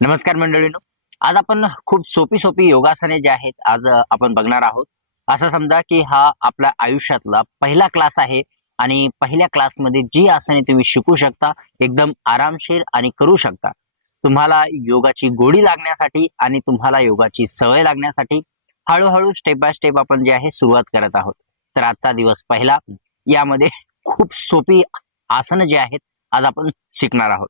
नमस्कार मंडळीनो. आज आपण खूप सोपी सोपी योगासने जे आहेत आज आपण बघणार आहोत. असं समजा की हा आपल्या आयुष्यातला पहिला क्लास आहे आणि पहिल्या क्लासमध्ये जी आसने तुम्ही शिकू शकता एकदम आरामशीर आणि करू शकता. तुम्हाला योगाची गोडी लागण्यासाठी आणि तुम्हाला योगाची सवय लागण्यासाठी हळूहळू स्टेप बाय स्टेप आपण जे आहे सुरुवात करत आहोत. तर आजचा दिवस पहिला. यामध्ये खूप सोपी आसनं जे आहेत आज आपण शिकणार आहोत.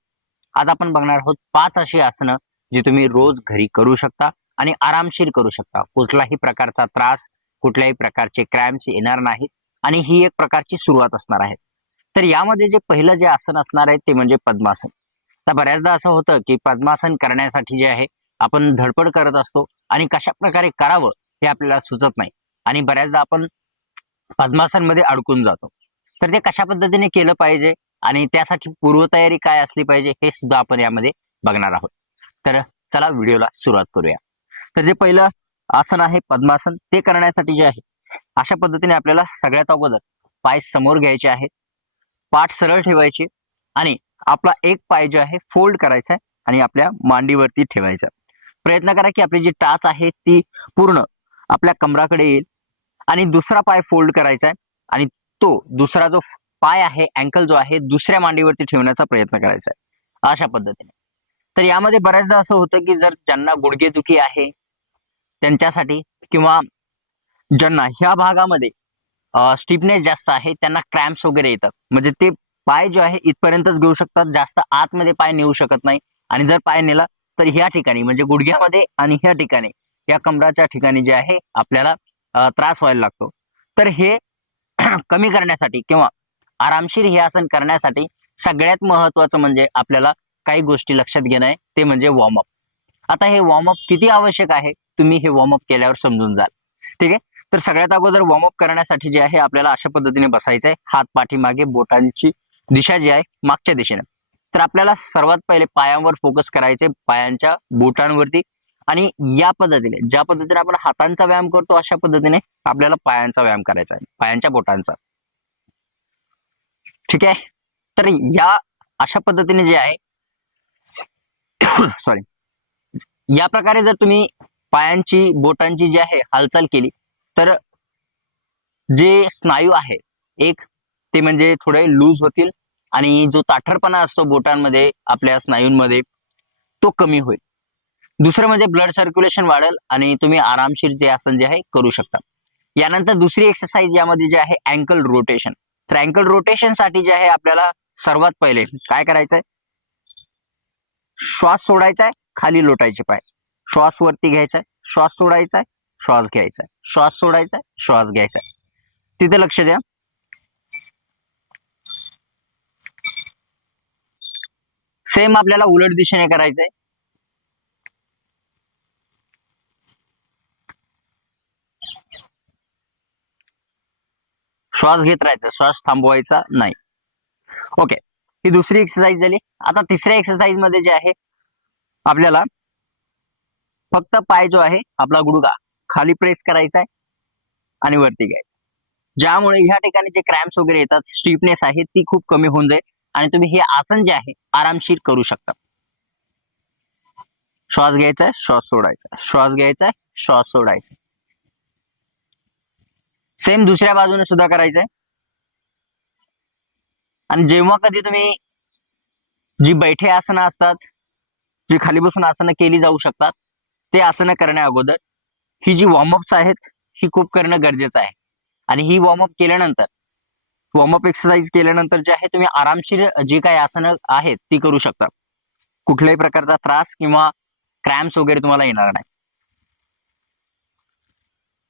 आज आपण बघणार आहोत पाच अशी आसनं जी तुम्ही रोज घरी करू शकता आणि आरामशीर करू शकता. कुठलाही प्रकारचा त्रास कुठल्याही प्रकारचे क्रॅम्स येणार नाहीत आणि ही एक प्रकारची सुरुवात असणार आहे. तर यामध्ये जे पहिलं जे आसन असणार आहे ते म्हणजे पद्मासन. तर बऱ्याचदा असं होतं की पद्मासन करण्यासाठी जे आहे आपण धडपड करत असतो आणि कशा प्रकारे करावं हे आपल्याला सुचत नाही. आणि बऱ्याचदा आपण पद्मासनमध्ये अडकून जातो. तर ते कशा पद्धतीने केलं पाहिजे? आणि त्यासाठी पूर्वतयारी काय असली पाहिजे हे सुद्धा आपण यामध्ये बघणार आहोत. तर चला व्हिडिओला सुरुवात करूया. तर जे पहिलं आसन आहे पद्मासन ते करण्यासाठी जे आहे अशा पद्धतीने आपल्याला सगळ्यात अगोदर पाय समोर घ्यायचे आहेत पाठ सरळ ठेवायची आणि आपला एक पाय जो आहे फोल्ड करायचा आहे आणि आपल्या मांडीवरती ठेवायचा. प्रयत्न करा की आपली जी टाच आहे ती पूर्ण आपल्या कमराकडे येईल आणि दुसरा पाय फोल्ड करायचा आहे आणि तो दुसरा जो पाय आहे अँकल जो आहे दुसऱ्या मांडीवरती ठेवण्याचा प्रयत्न करायचा आहे अशा पद्धतीने. तर यामध्ये बऱ्याचदा असं होतं की जर ज्यांना गुडघेदुखी आहे त्यांच्यासाठी किंवा ज्यांना ह्या भागामध्ये स्टिफनेस जास्त आहे त्यांना क्रॅम्प्स वगैरे येतात. म्हणजे ते पाय जो आहे इथपर्यंतच घेऊ शकतात जास्त आतमध्ये पाय नेऊ शकत नाही. आणि जर पाय नेला तर ह्या ठिकाणी म्हणजे गुडघ्यामध्ये आणि ह्या ठिकाणी या कमराच्या ठिकाणी जे आहे आपल्याला त्रास व्हायला लागतो. तर हे कमी करण्यासाठी किंवा आरामशीर हे आसन करण्यासाठी सगळ्यात महत्वाचं म्हणजे आपल्याला काही गोष्टी लक्षात घेणं आहे ते म्हणजे वॉर्मअप आता हे वॉर्मअप किती आवश्यक आहे? तुम्ही हे वॉर्मअप केल्यावर समजून जाल. ठीक आहे? तर सगळ्यात अगोदर वॉर्मअप करण्यासाठी जे आहे आपल्याला अशा पद्धतीने बसायचं आहे हात पाठीमागे बोटांची दिशा जी आहे मागच्या दिशेने. तर आपल्याला सर्वात पहिले पायांवर फोकस करायचे पायांच्या बोटांवरती. आणि या पद्धतीने ज्या पद्धतीने आपण हातांचा व्यायाम करतो अशा पद्धतीने आपल्याला पायांचा व्यायाम करायचा आहे पायांच्या बोटांचा. ठीक आहे? तर या अशा पद्धतीने जे आहे सॉरी या प्रकारे जर तुम्ही पायांची बोटांची जी आहे हालचाल केली तर जे स्नायू आहे एक ते म्हणजे थोडे लूज होतील आणि जो ताठरपणा असतो बोटांमध्ये आपल्या स्नायूंमध्ये तो कमी होईल. दुसरं म्हणजे ब्लड सर्क्युलेशन वाढेल आणि तुम्ही आरामशीर जे आसन जे आहे करू शकता. यानंतर दुसरी एक्सरसाइज यामध्ये जे आहे अँकल रोटेशन तर अँकल रोटेशनसाठी जे आहे आपल्याला सर्वात पहिले काय करायचंय? श्वास सोडायचा आहे खाली लोटायचे पाय. श्वास वरती घ्यायचा आहे श्वास सोडायचा आहे श्वास घ्यायचा आहे श्वास सोडायचा आहे श्वास घ्यायचा आहे तिथे लक्ष द्या. सेम आपल्याला उलट दिशेने करायचंय. श्वास घेत राहायचा. श्वास थांबवायचा नाही. ओके ही दुसरी एक्सरसाइज झाली. आता तिसऱ्या एक्सरसाइजमध्ये जे आहे आपल्याला फक्त पाय जो आहे आपला गुडगा खाली प्रेस करायचा आहे आणि वरती घ्यायचा ज्यामुळे ह्या ठिकाणी जे क्रॅम्प्स वगैरे येतात स्टिफनेस आहे ती खूप कमी होऊन जाईल आणि तुम्ही हे आसन जे आहे आरामशीर करू शकता. श्वास घ्यायचा आहे श्वास सोडायचा श्वास घ्यायचा आहे श्वास सोडायचा सेम दुसऱ्या बाजूने सुद्धा करायचंय. आणि जेव्हा कधी तुम्ही जी बैठे आसनं असतात जी खाली बसून आसनं केली जाऊ शकतात ते आसनं करण्या अगोदर ही जी वॉर्मअप्स आहेत ही खूप करणं गरजेचं आहे. आणि ही वॉर्मअप केल्यानंतर वॉर्मअप एक्सरसाइज केल्यानंतर जे आहे तुम्ही आरामशीर जी काही आसनं आहेत ती करू शकता. कुठल्याही प्रकारचा त्रास किंवा क्रॅम्प्स वगैरे तुम्हाला येणार नाही.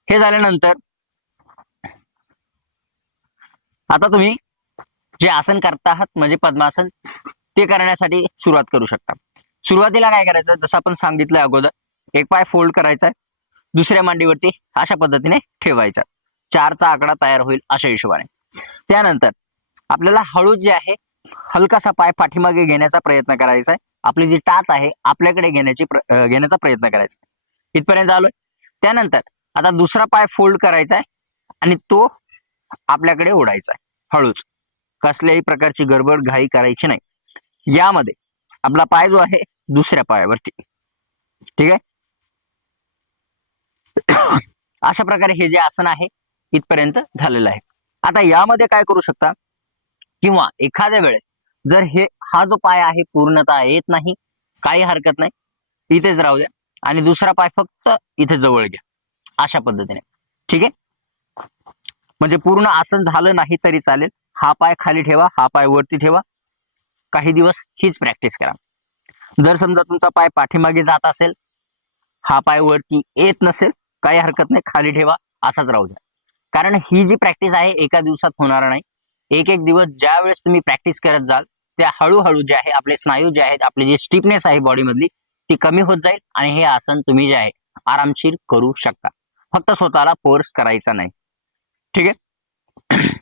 हे झाल्यानंतर आता तुम्ही जे आसन करता आहात म्हणजे पद्मासन ते करण्यासाठी सुरुवात करू शकता. सुरुवातीला काय करायचं? जसं आपण सांगितलं अगोदर एक पाय फोल्ड करायचा आहे दुसऱ्या मांडीवरती अशा पद्धतीने ठेवायचा. चारचा आकडा तयार होईल अशा हिशोबाने. त्यानंतर आपल्याला हळू जे आहे हलकासा पाय पाठीमागे घेण्याचा प्रयत्न करायचा आहे. आपली जी टाच आहे आपल्याकडे घेण्याची घेण्याचा प्रयत्न करायचा. आहे. इथपर्यंत आलोय. त्यानंतर आता दुसरा पाय फोल्ड करायचा आहे आणि तो आपल्याकडे ओढायचा आहे. हळूच. कसल्याही प्रकारची गडबड घाई करायची नाही. यामध्ये आपला पाय जो आहे दुसऱ्या पायावरती. ठीक आहे? अशा प्रकारे हे जे आसन आहे इथपर्यंत झालेलं आहे. आता यामध्ये काय करू शकता? किंवा एखाद्या वेळेस जर हे हा जो पाय आहे पूर्णतः येत नाही काही हरकत नाही इथेच राहू द्या. आणि दुसरा पाय फक्त इथे जवळ घ्या. अशा पद्धतीने. ठीक आहे? म्हणजे पूर्ण आसन झालं नाही तरी चालेल. हा पाय खाली ठेवा हा पाय वरती ठेवा. काही दिवस हीच प्रॅक्टिस करा. जर समजा तुमचा पाय पाठीमागे जात असेल हा पाय वरती येत नसेल काही हरकत नाही खाली ठेवा असाच राहू द्या. कारण ही जी प्रॅक्टिस आहे एका दिवसात होणार नाही. एक एक दिवस ज्या वेळेस तुम्ही प्रॅक्टिस करत जाल त्या हळूहळू जे आहे आपले स्नायू जे आहेत आपली जी स्टिफनेस आहे बॉडीमधली ती कमी होत जाईल आणि हे आसन तुम्ही जे आहे आरामशीर करू शकता. फक्त स्वतःला फोर्स करायचा नाही. ठीक आहे?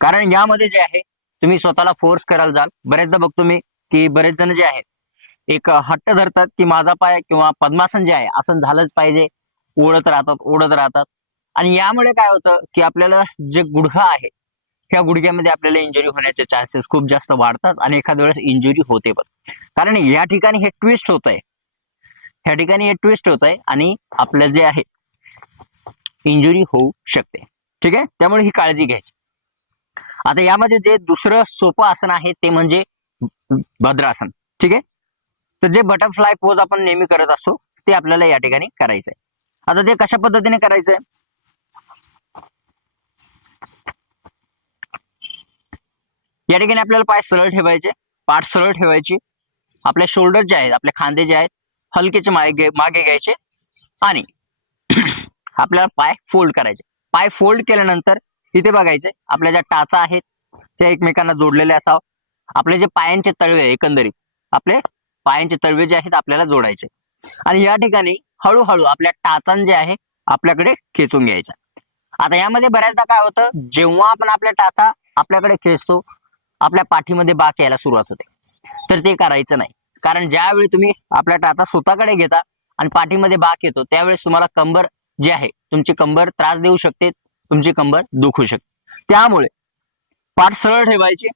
कारण यामध्ये जे आहे तुम्ही स्वतःला फोर्स करायला जाल. बरेचदा बघतो मी की बरेच जण जे आहेत एक हट्ट धरतात की माझा पाय किंवा पद्मासन जे आहे आसन झालंच पाहिजे. ओढत राहतात ओढत राहतात. आणि यामुळे काय होतं की आपल्याला जे गुडघा आहे त्या गुडघ्यामध्ये आपल्याला इंजुरी होण्याचे चान्सेस खूप जास्त वाढतात आणि एखाद्या वेळेस इंजुरी होते पण. कारण या ठिकाणी हे ट्विस्ट होत आहे ह्या ठिकाणी हे ट्विस्ट होत आहे आणि आपलं जे आहे इंजुरी होऊ शकते. ठीक आहे? त्यामुळे ही काळजी घ्यायची. आता यामध्ये जे दुसरं सोपं आसन आहे ते म्हणजे भद्रासन. ठीक आहे? तर जे बटरफ्लाय पोज आपण नेहमी करत असतो ते आपल्याला या ठिकाणी करायचंय. आता ते कशा पद्धतीने करायचंय? या ठिकाणी आपल्याला पाय सरळ ठेवायचे पाठ सरळ ठेवायची. आपले शोल्डर जे आहेत आपले खांदे जे आहेत हलकेचे मागे मागे घ्यायचे आणि आपल्याला पाय फोल्ड करायचे. पाय फोल्ड केल्यानंतर इथे बघायचे आपल्या ज्या टाचा आहेत त्या एकमेकांना जोडलेले असावं. आपले जे पायांचे तळवे एकंदरीत आपले पायांचे तळवे जे आहेत आपल्याला जोडायचे. आणि या ठिकाणी हळूहळू आपल्या टाचां जे आहे आपल्याकडे खेचून घ्यायच्या आता यामध्ये बऱ्याचदा काय होतं जेव्हा आपण आपल्या टाचा आपल्याकडे खेचतो आपल्या पाठीमध्ये बाक यायला सुरुवात होते. तर ते करायचं नाही. कारण ज्यावेळी तुम्ही आपल्या टाचा स्वतःकडे घेता आणि पाठीमध्ये बाक येतो त्यावेळेस तुम्हाला कंबर जे आहे तुमची कंबर त्रास देऊ शकते तुमची कंबर दुखू शकते. त्यामुळे पाठ सरळ ठेवायचे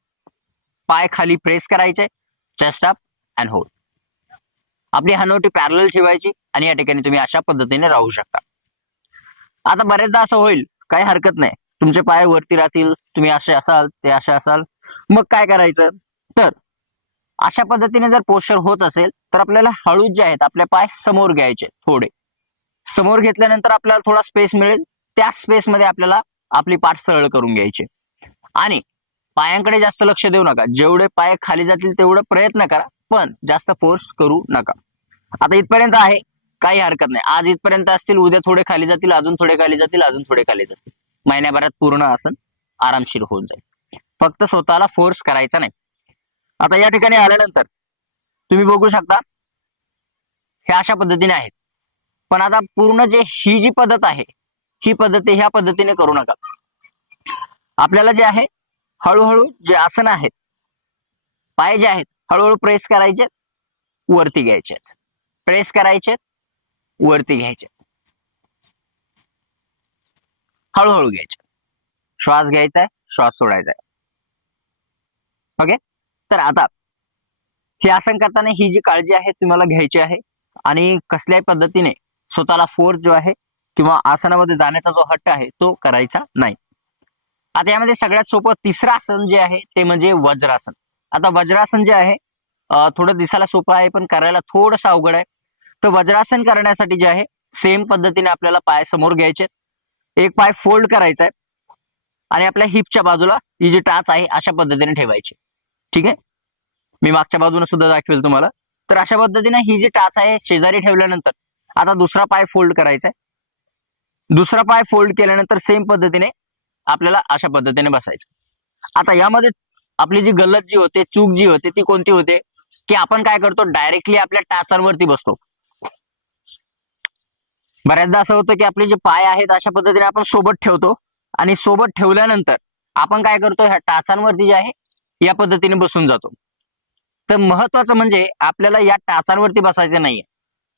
पाय खाली प्रेस करायचे चेस्ट अप अँड होल्ड आपली हनवटी पॅरल ठेवायची आणि या ठिकाणी तुम्ही अशा पद्धतीने राहू शकता. आता बरेचदा असं होईल काही हरकत नाही. तुमचे पाय वरती राहतील तुम्ही असे असाल ते असे असाल. मग काय करायचं? तर अशा पद्धतीने जर पोस्चर होत असेल तर आपल्याला हळूच जे आहेत आपले पाय समोर घ्यायचे थोडे. समोर घेतल्यानंतर आपल्याला थोडा स्पेस मिळेल. त्या स्पेसमध्ये आपल्याला आपली पाठ सरळ करून घ्यायची. आणि पायांकडे जास्त लक्ष देऊ नका. जेवढे पाय खाली जातील तेवढं प्रयत्न करा पण जास्त फोर्स करू नका. आता इथपर्यंत आहे काही हरकत नाही. आज इथपर्यंत असतील उद्या थोडे खाली जातील अजून थोडे खाली जातील अजून थोडे खाली जातील. महिन्याभरात पूर्ण आसन आरामशीर होऊन जाईल. फक्त स्वतःला फोर्स करायचा नाही. आता या ठिकाणी आल्यानंतर तुम्ही बघू शकता हे अशा पद्धतीने आहेत. पण आता पूर्ण जे ही जी पद्धत आहे ही पद्धती ह्या पद्धतीने करू नका. आपल्याला जे आहे हळूहळू जे आसन आहेत पाय जे आहेत हळूहळू प्रेस करायचे वरती घ्यायचे. प्रेस करायचे वरती घ्यायचे. हळूहळू घ्यायचे. श्वास घ्यायचा आहे श्वास सोडायचा आहे ओके? तर आता हे आसन करताना ही जी काळजी आहे तुम्हाला घ्यायची आहे आणि कसल्याही पद्धतीने स्वतःला फोर्स जो आहे किंवा आसनामध्ये जाण्याचा जो हट्ट आहे तो करायचा नाही. आता यामध्ये सगळ्यात सोपं तिसरं आसन जे आहे ते म्हणजे वज्रासन. आता वज्रासन जे आहे थोडं दिसायला सोपं आहे पण करायला थोडंसं अवघड आहे. तर वज्रासन करण्यासाठी जे आहे सेम पद्धतीने आपल्याला पाय समोर घ्यायचे एक पाय फोल्ड करायचा आहे. आणि आपल्या हिपच्या बाजूला ही जी टाच आहे अशा पद्धतीने ठेवायची. ठीक आहे? मी मागच्या बाजूने सुद्धा दाखवेल तुम्हाला. तर अशा पद्धतीने ही जी टाच आहे शेजारी ठेवल्यानंतर आता दुसरा पाय फोल्ड करायचा आहे दुसरा पाय फोल्ड केल्यानंतर सेम पद्धतीने आपल्याला अशा पद्धतीने बसायचं. आता यामध्ये आपली जी गल्लत जी होते चूक जी होते ती कोणती होते? की आपण काय करतो? डायरेक्टली आपल्या टाचांवरती बसतो. बऱ्याचदा असं होतं की आपले जे पाय आहेत अशा पद्धतीने आपण सोबत ठेवतो आणि सोबत ठेवल्यानंतर आपण काय करतो? ह्या टाचांवरती जे आहे या पद्धतीने बसून जातो. तर महत्वाचं म्हणजे आपल्याला या टाचांवरती बसायचं नाहीये.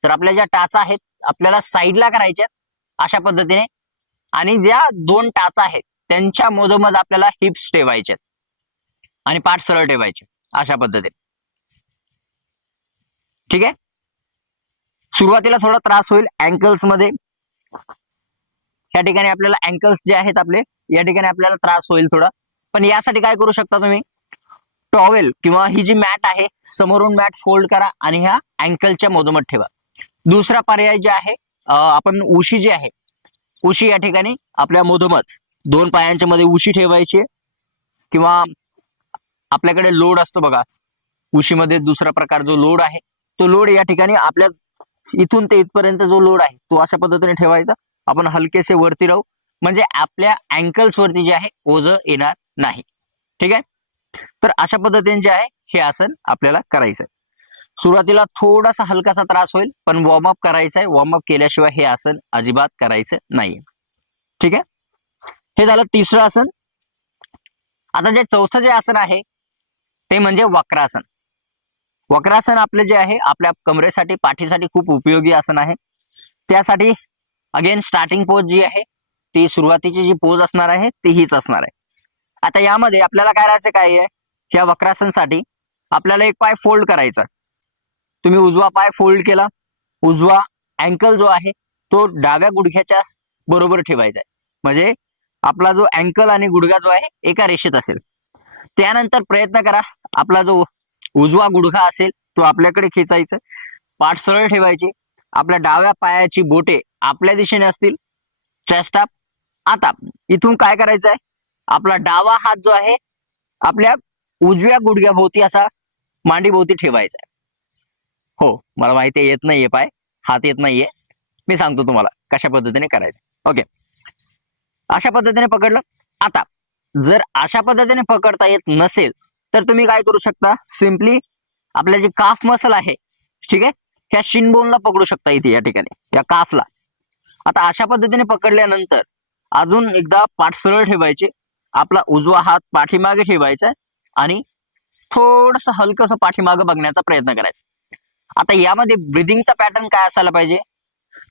तर आपल्या ज्या टाचा आहेत आपल्याला साईडला करायच्या अशा पद्धतीने. आणि ज्या दोन टाचा आहेत त्यांच्या मधोमध आपल्याला हिप्स ठेवायचे आणि पाठ सरळ ठेवायचे अशा पद्धतीने. ठीक आहे? सुरुवातीला थोडा त्रास होईल अँकल्समध्ये. या ठिकाणी आपल्याला अँकल्स जे आहेत आपले या ठिकाणी आपल्याला त्रास होईल थोडा. पण यासाठी काय करू शकता तुम्ही? टॉवेल किंवा ही जी मॅट आहे समोरून मॅट फोल्ड करा आणि ह्या अँकलच्या मधोमध ठेवा. दुसरा पर्याय जे आहे आपण उशी जी आहे उशी या ठिकाणी आपल्या मधोमध दोन पायांच्या मध्ये उशी ठेवायची किंवा आपल्याकडे लोड असतो बघा उशीमध्ये दुसरा प्रकार जो लोड आहे तो लोड या ठिकाणी आपल्या इथून ते इथपर्यंत जो लोड आहे तो अशा पद्धतीने ठेवायचा आपण हलकेसे वरती राहू म्हणजे आपल्या अँकल्स वरती जे आहे ओझ येणार नाही. ठीक आहे? तर अशा पद्धतीने जे आहे हे आसन आपल्याला करायचं आहे सुरुवातीला थोडासा हलकासा त्रास होईल पण वॉर्मअप करायचा आहे वॉर्मअप केल्याशिवाय हे आसन अजिबात करायचं नाही ठीक आहे? हे झालं तिसरं आसन. आता जे चौथं जे आसन आहे ते म्हणजे वक्रासन. वक्रासन आपले जे आहे आपल्या कमरेसाठी पाठीसाठी खूप उपयोगी आसन आहे. त्यासाठी अगेन स्टार्टिंग पोज जी आहे ती सुरुवातीची जी पोज असणार आहे ती हीच असणार आहे. आता यामध्ये आपल्याला काय करायचं काय आहे? या वक्रासनसाठी आपल्याला एक पाय फोल्ड करायचा. तुम्ही उजवा पाय फोल्ड केला. उजवा अँकल जो आहे तो डाव्या गुडघ्याच्या बरोबर ठेवायचा आहे. म्हणजे आपला जो अँकल आणि गुडघा जो आहे एका रेषेत असेल. त्यानंतर प्रयत्न करा आपला जो उजवा गुडघा असेल तो आपल्याकडे खेचायचा. पाठ सरळ ठेवायची. आपल्या डाव्या पायाची बोटे आपल्या दिशेने असतील. चेस्टाप आता. इथून काय करायचं आहे आपला डावा हात जो आहे आपल्या उजव्या गुडघ्याभोवती असा मांडीभोवती ठेवायचा आहे. हो मला माहिती आहे येत नाहीये पाय. हात येत नाहीये. मी सांगतो तुम्हाला कशा पद्धतीने करायचं. ओके. अशा पद्धतीने पकडलं. आता जर अशा पद्धतीने पकडता येत नसेल तर तुम्ही काय करू शकता? सिम्पली आपल्या जे काफ मसल आहे ठीक आहे? ह्या शिनबोनला पकडू शकता इथे या ठिकाणी या काफला आता अशा पद्धतीने पकडल्यानंतर अजून एकदा पाठ सरळ ठेवायचे. आपला उजवा हात पाठीमागे ठेवायचा आणि थोडस हलकस पाठीमागे बघण्याचा प्रयत्न करायचा. आता यामध्ये ब्रिदिंगचा पॅटर्न काय असायला पाहिजे?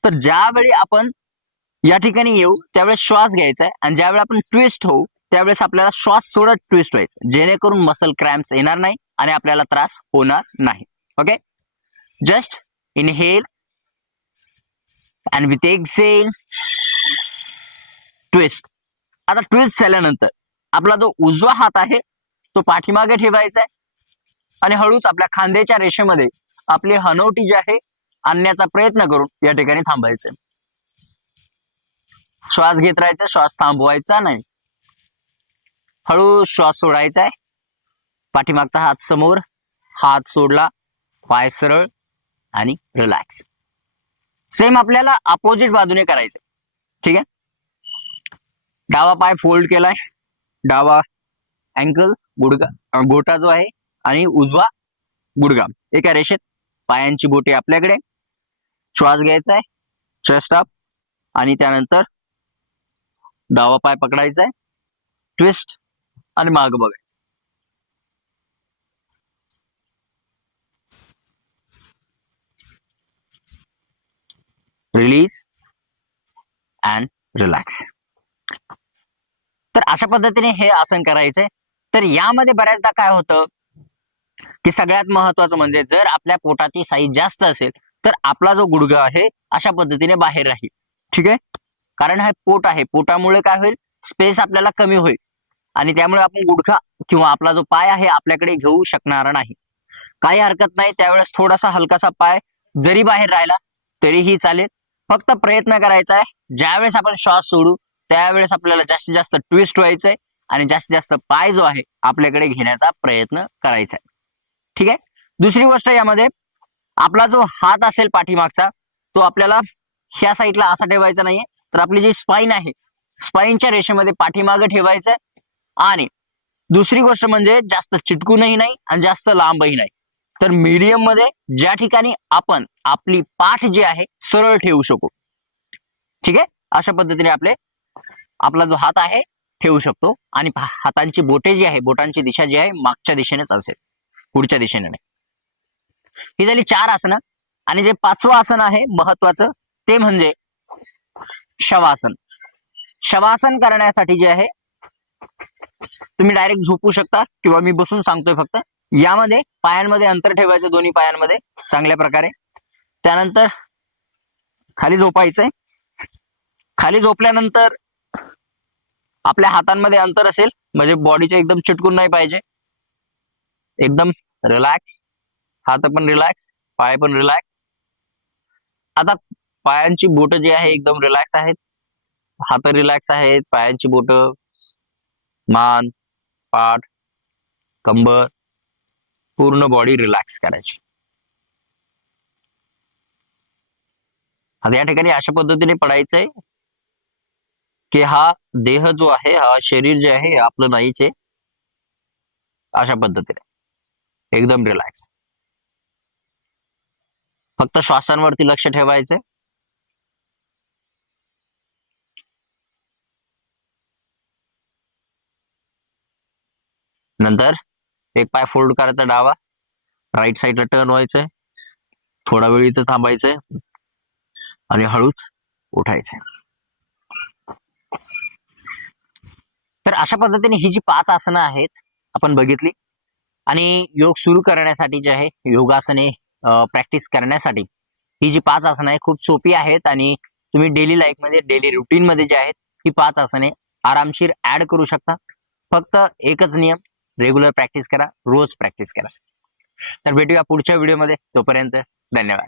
तर ज्यावेळी आपण या ठिकाणी येऊ त्यावेळेस श्वास घ्यायचा आहे. आणि ज्यावेळी आपण ट्विस्ट होऊ त्यावेळेस आपल्याला श्वास सोडत ट्विस्ट व्हायचं. जेणेकरून मसल क्रॅम्प्स येणार नाही आणि आपल्याला त्रास होणार नाही. Okay just inhale and with exhale twist आता ट्विस्ट झाल्यानंतर आपला जो उजवा हात आहे तो पाठीमागे ठेवायचा आहे. आणि हळूच आपल्या खांद्याच्या रेषेमध्ये आपली हनवटी जी आहे आणण्याचा प्रयत्न करून या ठिकाणी थांबायचे. श्वास घेत राहायचा श्वास थांबवायचा नाही. हळू श्वास सोडायचा आहे. पाठीमागचा हात समोर हात सोडला पाय सरळ आणि रिलॅक्स सेम आपल्याला अपोजिट बाजूने करायचंय. ठीक आहे? डावा पाय फोल्ड केलाय. डावा अँकल गुडगा गोटा जो आहे आणि उजवा गुडगा एका रेषेत पायांची बोटे आपल्याकडे. श्वास घ्यायचा आहे. चेस्ट अप आणि त्यानंतर डावा पाय पकडायचा आहे. ट्विस्ट आणि माग बघायचं रिलीज अँड रिलॅक्स तर अशा पद्धतीने हे आसन करायचंय. तर यामध्ये बऱ्याचदा काय होतं? की सगळ्यात महत्वाचं म्हणजे जर आपल्या पोटाची साईज जास्त असेल तर आपला जो गुडघा आहे अशा पद्धतीने बाहेर राहील. ठीक आहे? कारण हा पोट आहे. पोटामुळे काय होईल? स्पेस आपल्याला कमी होईल. आणि त्यामुळे आपण गुडघा किंवा आपला जो पाय आहे आपल्याकडे घेऊ शकणार नाही. काही हरकत नाही. त्यावेळेस थोडासा हलकासा पाय जरी बाहेर राहिला तरीही चालेल. फक्त प्रयत्न करायचा आहे. ज्यावेळेस आपण श्वास सोडू त्यावेळेस आपल्याला जास्तीत जास्त ट्विस्ट व्हायचंय आणि जास्तीत जास्त पाय जो आहे आपल्याकडे घेण्याचा प्रयत्न करायचा आहे. ठीक आहे? दुसरी गोष्ट यामध्ये आपला जो हात असेल पाठीमागचा तो आपल्याला ह्या साईडला असा ठेवायचा नाहीये. तर आपली जी स्पाईन आहे स्पाईनच्या रेषेमध्ये पाठीमाग ठेवायचं आणि दुसरी गोष्ट म्हणजे जास्त चिटकूनही नाही आणि जास्त लांबही नाही. तर मीडियममध्ये ज्या ठिकाणी आपण आपली पाठ जी आहे सरळ ठेवू शकू. ठीक आहे? अशा पद्धतीने आपले आपला जो हात आहे ठेवू शकतो. आणि हातांची बोटे जी आहे बोटांची दिशा जी आहे मागच्या दिशेनेच असेल. पुढच्या दिशेने नाही. ही झाली चार आसनं आणि जे पाचवं आसन आहे महत्वाचं ते म्हणजे शवासन. शवासन करण्यासाठी जे आहे तुम्ही डायरेक्ट झोपू शकता किंवा मी बसून सांगतोय फक्त यामध्ये पायांमध्ये अंतर ठेवायचं दोन्ही पायांमध्ये चांगल्या प्रकारे. त्यानंतर खाली झोपायचंय. खाली झोपल्यानंतर आपल्या हातांमध्ये अंतर असेल म्हणजे बॉडीच्या एकदम चिटकून नाही पाहिजे. एकदम रिलॅक्स हात पण रिलॅक्स पाय पण रिलॅक्स आता पायांची बोट जी आहे एकदम रिलॅक्स आहेत. हात रिलॅक्स आहेत पायांची बोट. मान पाठ कंबर पूर्ण बॉडी रिलॅक्स करायची. आता या ठिकाणी अशा पद्धतीने पडायचंय की हा देह जो आहे हा शरीर जे आहे आपलं नाहीच आहे. अशा पद्धतीने. एकदम रिलॅक्स फक्त श्वासांवरती लक्ष ठेवायचे नंतर एक पाय फोल्ड करायचा डावा. राईट साईडला टर्न व्हायचंय. थोडा वेळ इथं थांबायचंय. आणि हळूच उठायचंय. तर अशा पद्धतीने ही जी पाच आसनं आहेत आपण बघितली. आणि योग सुरू करण्यासाठी जे आहे योगासने प्रॅक्टिस करण्यासाठी ही जी पाच आसनं आहे खूप सोपी आहेत आणि तुम्ही डेली लाईफमध्ये डेली रुटीन मध्ये जे आहेत ही पाच आसने आरामशीर ऍड करू शकता. फक्त एकच नियम रेग्युलर प्रॅक्टिस करा रोज प्रॅक्टिस करा. तर भेटूया पुढच्या व्हिडिओमध्ये तोपर्यंत धन्यवाद.